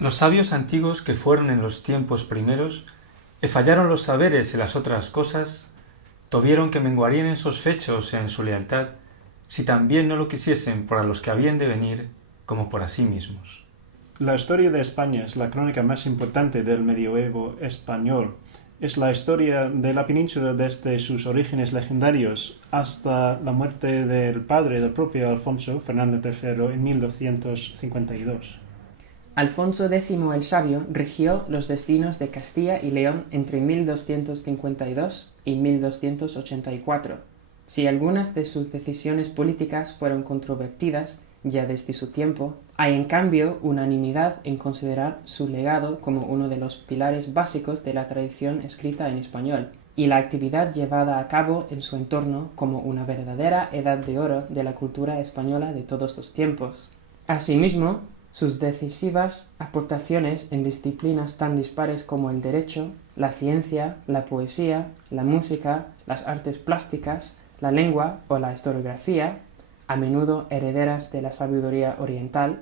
Los sabios antiguos que fueron en los tiempos primeros, e fallaron los saberes y las otras cosas, tuvieron que menguarían en sos fechos en su lealtad, si también no lo quisiesen por a los que habían de venir, como por a sí mismos. La historia de España es la crónica más importante del medioevo español. Es la historia de la península desde sus orígenes legendarios hasta la muerte del padre del propio Alfonso, Fernando III, en 1252. Alfonso X el Sabio rigió los destinos de Castilla y León entre 1252 y 1284. Si algunas de sus decisiones políticas fueron controvertidas ya desde su tiempo, hay en cambio unanimidad en considerar su legado como uno de los pilares básicos de la tradición escrita en español, y la actividad llevada a cabo en su entorno como una verdadera edad de oro de la cultura española de todos los tiempos. Asimismo, sus decisivas aportaciones en disciplinas tan dispares como el derecho, la ciencia, la poesía, la música, las artes plásticas, la lengua o la historiografía, a menudo herederas de la sabiduría oriental,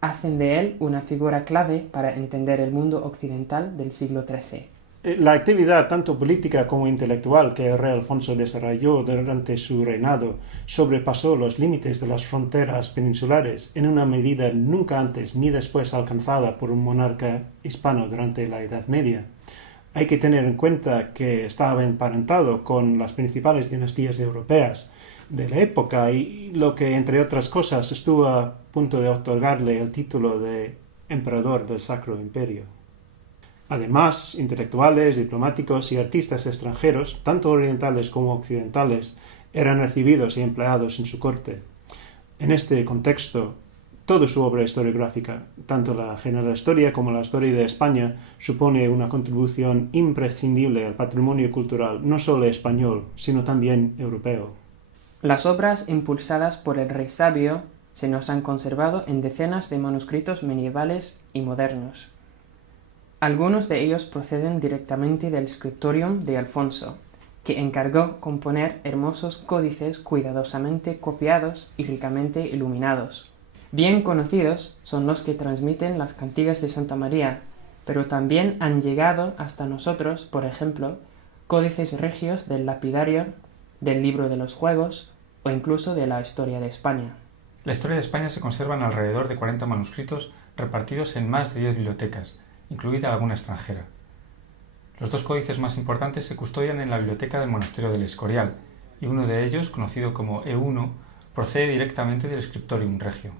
hacen de él una figura clave para entender el mundo occidental del siglo XIII. La actividad tanto política como intelectual que el rey Alfonso desarrolló durante su reinado sobrepasó los límites de las fronteras peninsulares en una medida nunca antes ni después alcanzada por un monarca hispano durante la Edad Media. Hay que tener en cuenta que estaba emparentado con las principales dinastías europeas de la época y lo que, entre otras cosas, estuvo a punto de otorgarle el título de emperador del Sacro Imperio. Además, intelectuales, diplomáticos y artistas extranjeros, tanto orientales como occidentales, eran recibidos y empleados en su corte. En este contexto, toda su obra historiográfica, tanto la general historia como la historia de España, supone una contribución imprescindible al patrimonio cultural no solo español, sino también europeo. Las obras impulsadas por el rey sabio se nos han conservado en decenas de manuscritos medievales y modernos. Algunos de ellos proceden directamente del scriptorium de Alfonso, que encargó componer hermosos códices cuidadosamente copiados y ricamente iluminados. Bien conocidos son los que transmiten las cantigas de Santa María, pero también han llegado hasta nosotros, por ejemplo, códices regios del lapidario, del libro de los juegos o incluso de la historia de España. La historia de España se conservan alrededor de 40 manuscritos repartidos en más de 10 bibliotecas, incluida alguna extranjera. Los dos códices más importantes se custodian en la biblioteca del monasterio del Escorial, y uno de ellos, conocido como E1, procede directamente del Scriptorium Regio.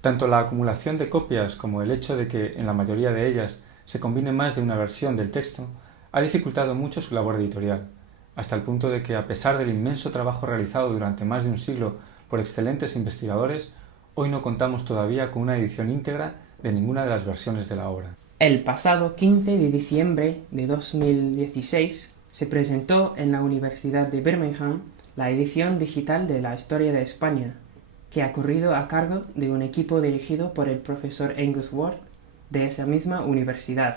Tanto la acumulación de copias como el hecho de que en la mayoría de ellas se combine más de una versión del texto ha dificultado mucho su labor editorial, hasta el punto de que, a pesar del inmenso trabajo realizado durante más de un siglo por excelentes investigadores, hoy no contamos todavía con una edición íntegra de ninguna de las versiones de la obra. El pasado 15 de diciembre de 2016 se presentó en la Universidad de Birmingham la edición digital de la Historia de España, que ha corrido a cargo de un equipo dirigido por el profesor Angus Ward de esa misma universidad.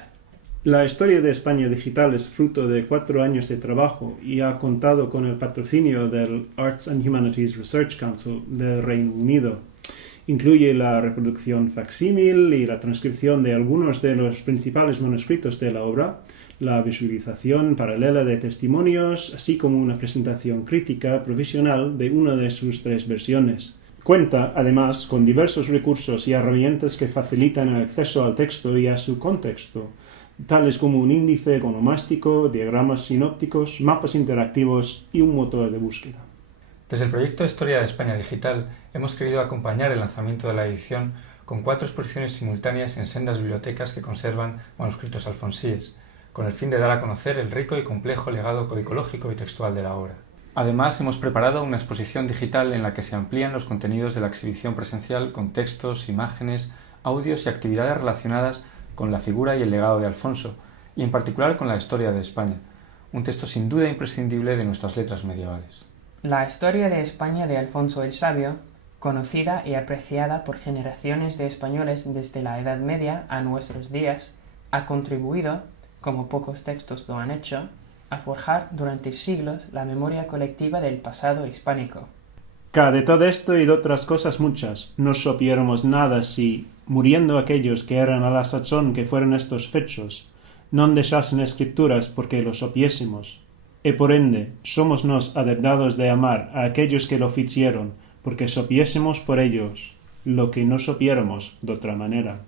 La Historia de España digital es fruto de 4 años de trabajo y ha contado con el patrocinio del Arts and Humanities Research Council del Reino Unido. Incluye la reproducción facsímil y la transcripción de algunos de los principales manuscritos de la obra, la visualización paralela de testimonios, así como una presentación crítica provisional de una de sus 3 versiones. Cuenta, además, con diversos recursos y herramientas que facilitan el acceso al texto y a su contexto, tales como un índice onomástico, diagramas sinópticos, mapas interactivos y un motor de búsqueda. Desde el proyecto Historia de España Digital hemos querido acompañar el lanzamiento de la edición con 4 exposiciones simultáneas en sendas bibliotecas que conservan manuscritos alfonsíes, con el fin de dar a conocer el rico y complejo legado codicológico y textual de la obra. Además, hemos preparado una exposición digital en la que se amplían los contenidos de la exhibición presencial con textos, imágenes, audios y actividades relacionadas con la figura y el legado de Alfonso, y en particular con la historia de España, un texto sin duda imprescindible de nuestras letras medievales. La historia de España de Alfonso el Sabio, conocida y apreciada por generaciones de españoles desde la Edad Media a nuestros días, ha contribuido, como pocos textos lo han hecho, a forjar durante siglos la memoria colectiva del pasado hispánico. De todo esto y de otras cosas muchas, no supiéramos nada si muriendo aquellos que eran a la sazón que fueron estos fechos, non deixasen escrituras porque los opiésemos, e por ende somos nos adepdados de amar a aquellos que lo ficieron, porque sopiésemos por ellos lo que no sopiéramos de otra manera.